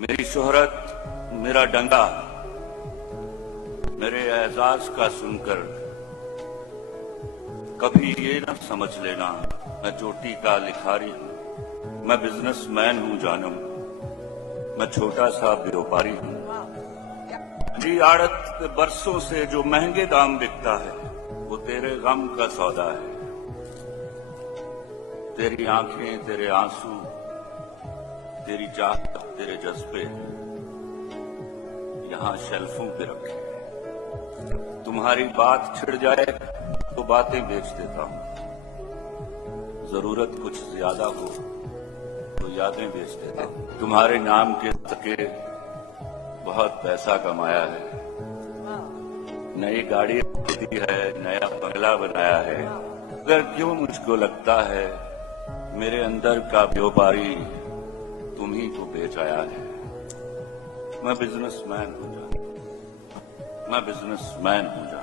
मेरी शोहरत, मेरा डंगा, मेरे एजाज का सुनकर कभी ये न समझ लेना मैं चोटी का लिखारी हूं। मैं बिजनेसमैन हूं जानम, मैं छोटा सा व्यापारी हूं। मेरी आड़त पे बरसों से जो महंगे दाम बिकता है वो तेरे गम का सौदा है। तेरी आंखें, तेरे आंसू, तेरी चाहत, तेरे जज्बे यहां शेल्फों पे रखे। तुम्हारी बात छिड़ जाए तो बातें बेच देता हूं। जरूरत कुछ ज्यादा हो तो यादें बेच देता हूं। तुम्हारे नाम के सके बहुत पैसा कमाया है, नई गाड़ी खरीदी है, नया बंगला बनाया है। अगर क्यों मुझको लगता है मेरे अंदर का व्यापारी तुम्ही को बेच आया है। मैं बिजनेसमैन हूं जानम, मैं बिजनेसमैन हूं जानम।